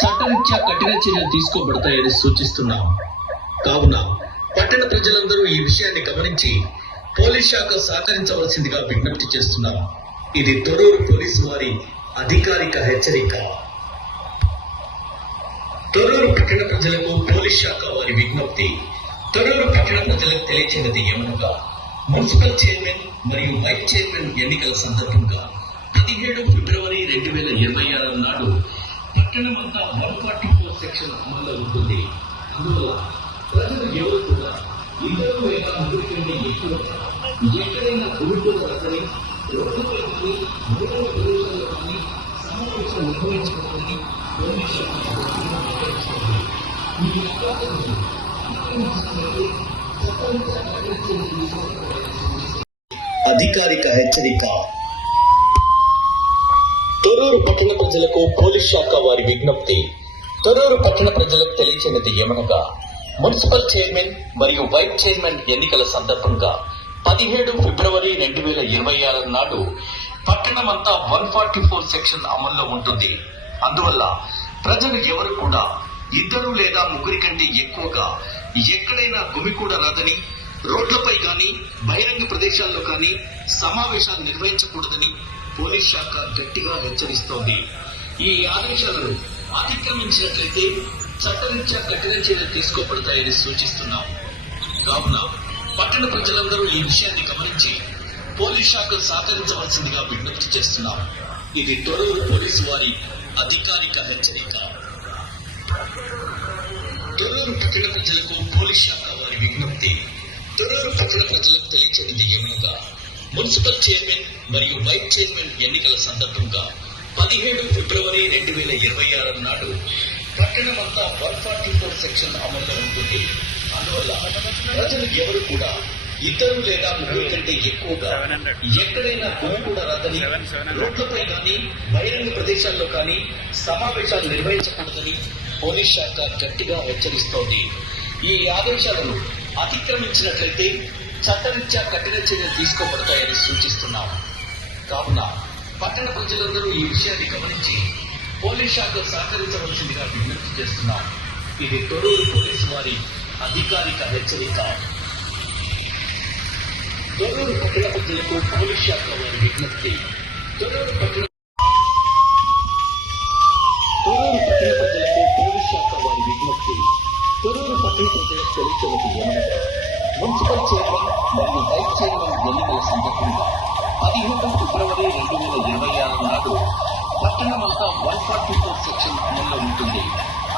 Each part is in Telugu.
చట్టరీత్యా కఠిన చర్యలు తీసుకోబడతాయని సూచిస్తున్నాం. కావున పట్టణ ప్రజలందరూ ఈ విషయాన్ని గమనించి పోలీస్ శాఖ సహకరించవలసిందిగా విజ్ఞప్తి చేస్తున్నాం. ఇది తొర్రూరు పోలీసు వారి అధికారిక హెచ్చరిక. తొర్రూరు పట్టణ ప్రజలకు పోలీస్ శాఖ వారి విజ్ఞప్తి. తొర్రూరు పట్టణ ప్రజలకు తెలియచేయనిది ఏమనగా, మున్సిపల్ చైర్మన్ మరియు వైస్ చైర్మన్ ఎన్నికల సందర్భంగా 17 ఫిబ్రవరి 2026 నాడు పట్టణమంతా 144 సెక్షన్ అమల్లో ఉంటుంది. అందువల్ల ప్రజలు ఎవరు కూడా ఇద్దరు లేదా ముగ్గురు కంటే ఎక్కువ ఎక్కడైనా గురుకుల రద్దని, రోడ్డుపై కానీ మూడవ ప్రదేశాల్లో కానీ సమావేశం నిర్వహించుకోవాలని పోలీస్ శాఖ అధికారిక హెచ్చరిక. తొర్రూరు పట్టణ ప్రజలకు పోలీస్ శాఖ వారి విజ్ఞప్తి. తొర్రూరు పట్టణ ప్రజలకు తెలియచేయనిది ఏమనగా, మున్సిపల్ చైర్మన్ మరియు వైస్ చైర్మన్ ఎన్నికల సందర్భంగా 17 ఫిబ్రవరి 2026 నాడు పట్టణమంతా 144 సెక్షన్ అమల్లో ఉంటుంది. అందువల్ల ప్రజలు ఎవరు కూడా ఇద్దరు లేదా ముగ్గురి కంటే ఎక్కువగా ఎక్కడైనా గుమికూడరాదని, రోడ్లపై కానీ బహిరంగ ప్రదేశాల్లో కానీ సమావేశాలు నిర్వహించకూడదని పోలీస్ శాఖ గట్టిగా హెచ్చరిస్తోంది. ఈ ఆదేశాలను అతిక్రమించినట్లయితే చట్టరీత్యా కఠిన చర్యలు తీసుకోబడతాయని సూచిస్తున్నాం. కావున పట్టణ ప్రజలందరూ ఈ విషయాన్ని గమనించి పోలీస్ శాఖ సహకరించవలసిందిగా విజ్ఞప్తి చేస్తున్నాం. ఇది తొర్రూరు పోలీసు వారి అధికారిక హెచ్చరిక. తొర్రూరు పట్టణ ప్రజలకు పోలీస్ శాఖ వారి విజ్ఞప్తి. తొర్రూరు పట్టణ ప్రజలకు తెలియచేయనిది ఏమనగా, మున్సిపల్ చైర్మన్ మరియు వైస్ చైర్మన్ ఎన్నికల సందర్భంగా 17 ఫిబ్రవరి 2026 నాడు పట్టణమంతా 144 సెక్షన్ అమల్లో ఉంటుంది. అందువల్ల ప్రజలు ఎవరు కూడా ఇద్దరు లేదా ముగ్గురు కంటే ఎక్కువగా ఎక్కడైనా గుమికూడరాదని, రోడ్లపై కానీ బహిరంగ ప్రదేశాల్లో కానీ సమావేశాలు నిర్వహించకూడదని పోలీస్ శాఖ గట్టిగా హెచ్చరిస్తోంది. ఈ ఆదేశాలను అతిక్రమించినట్లయితే చట్టరీత్యా కఠిన చర్యలు తీసుకోబడతాయని సూచిస్తున్నాం. కావున పట్టణ ప్రజలందరూ ఈ విషయాన్ని గమనించి పోలీస్ శాఖ సహకరించవలసిందిగా విజ్ఞప్తి చేస్తున్నాం. ఇది తొర్రూరు పోలీసు వారి అధికారిక హెచ్చరిక. తొర్రూరు పట్టణ ప్రజలకు పోలీస్ శాఖ వారి విజ్ఞప్తి. తొర్రూరు పట్టణ ప్రజలకు పోలీస్ శాఖ వారి విజ్ఞప్తి. తొర్రూరు పట్టణ ప్రజలకు తెలియచేయనిది ఏమనగా, మున్సిపల్ చైర్మన్ మరియు వైస్ చైర్మన్ ఎన్నికల సందర్భంగా 17 ఫిబ్రవరి 2026 నాడు పట్టణమంతా 144 సెక్షన్ అమల్లో ఉంటుంది.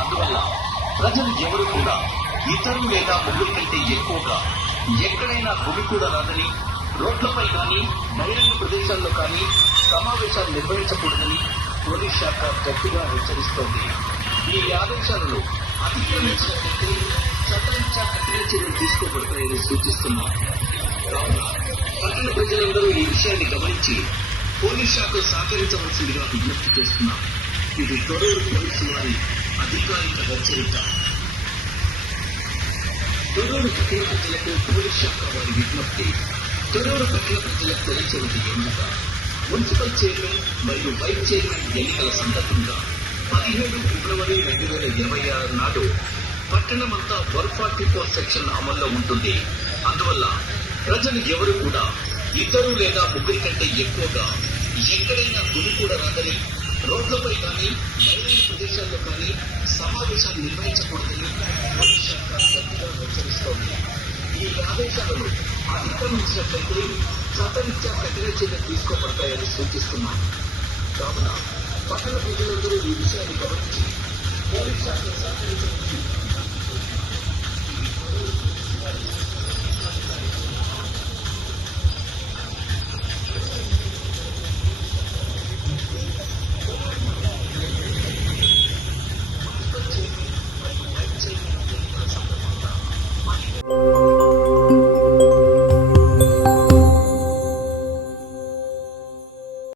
అందువల్ల ప్రజలు ఎవరు కూడా ఇద్దరు లేదా ముగ్గురు కంటే ఎక్కువగా ఎక్కడైనా గుమికూడరాదని, రోడ్లపై కానీ బహిరంగ ప్రదేశాల్లో కానీ సమావేశాలు నిర్వహించకూడదని పోలీస్ శాఖ గట్టిగా హెచ్చరిస్తోంది. ఈ ఆదేశాలను అతిక్రమించినట్లయితే చట్టరీత్యా కఠిన చర్యలు తీసుకోబడతాయని సూచిస్తున్నాం. కావున పట్టణ ప్రజలందరూ ఈ విషయాన్ని గమనించి పోలీస్ శాఖ సహకరించవలసిందిగా విజ్ఞప్తి చేస్తున్నాం. ఇది తొర్రూరు పోలీసు వారి అధికారిక హెచ్చరిక. తొర్రూరు పట్టణ ప్రజలకు పోలీస్ శాఖ వారి విజ్ఞప్తి. తొర్రూరు పట్టణ ప్రజలకు తెలియచేయనిది ఏమనగా, మున్సిపల్ చైర్మన్ మరియు వైస్ చైర్మన్ ఎన్నికల సందర్భంగా 17 ఫిబ్రవరి 2026 నాడు పట్టణమంతా 144 సెక్షన్ అమల్లో ఉంటుంది. అందువల్ల ప్రజలు ఎవరు కూడా ఇద్దరు లేదా ముగ్గురి కంటే ఎక్కువగా ఎక్కడైనా గుమికూడరాదని, రోడ్లపై కానీ బహిరంగ ప్రదేశాల్లో కానీ సమావేశాలు నిర్వహించకూడదని పోలీస్ శాఖ గట్టిగా హెచ్చరిస్తోంది. ఈ ఆదేశాలను అతిక్రమించినట్లయితే చట్టరీత్యా కఠిన చర్యలు తీసుకోబడతాయని సూచిస్తున్నాం. కావున పట్టణ ప్రజలందరూ ఈ విషయాన్ని గమనించి పోలీస్ శాఖ సహకరించడానికి